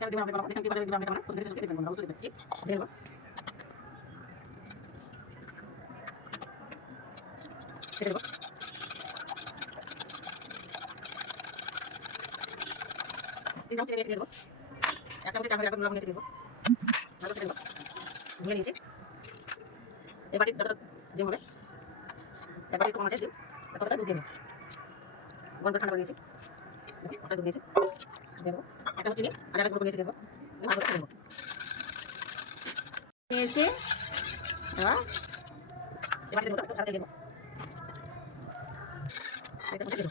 দিব আমরা দেখেন কিভাবে দিব আমরা প্রথমে শেষ করে দেখবেন আমরা অবশ্যই দেখছি দেখব কেটে দেব তিন চামচ চিনি দেব এক চামচ চামচ লবণ নিয়ে দেব ভালো করে দেব ধুয়ে নিয়েছি এবারে যে হবে এবারে একটু মাছ দিই তারপরে দুধ দেব গরম ঠান্ডা করে নিয়েছি ওটা দুধ নিয়েছি দেব এক চামচ চিনি আর এক চামচ নিয়েছি দেব ভালো করে দেব নিয়েছি এবারে দেব একটু সাথে দেব এটা মধ্যে দেব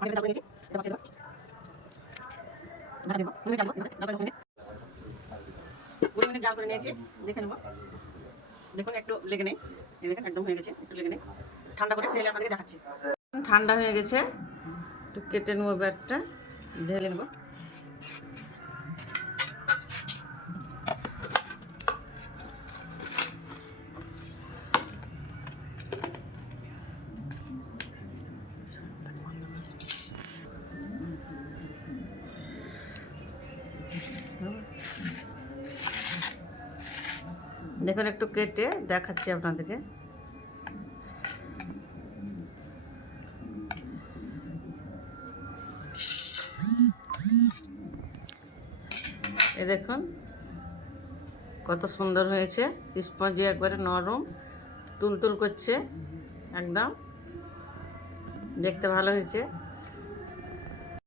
আমি দাও নিয়েছি এটা বসে দেব না দেব তুমি জানো দাও করে 20 মিনিট জাল করে নিয়েছি দেখে নেব দেখুন একটু লেগে নেই এই দেখেন একদম হয়ে গেছে একটু লেগে নেই ঠান্ডা করে ঢেলে আপনাদের দেখাচ্ছি ঠান্ডা হয়ে গেছে একটু কেটে নেব ব্যাটটা ঢেলে নেব দেখুন একটু কেটে দেখাচ্ছি আপনাদেরকে এই দেখুন কত সুন্দর হয়েছে স্পঞ্জি একবারে নরম তুলতুল করছে একদম দেখতে ভালো হয়েছে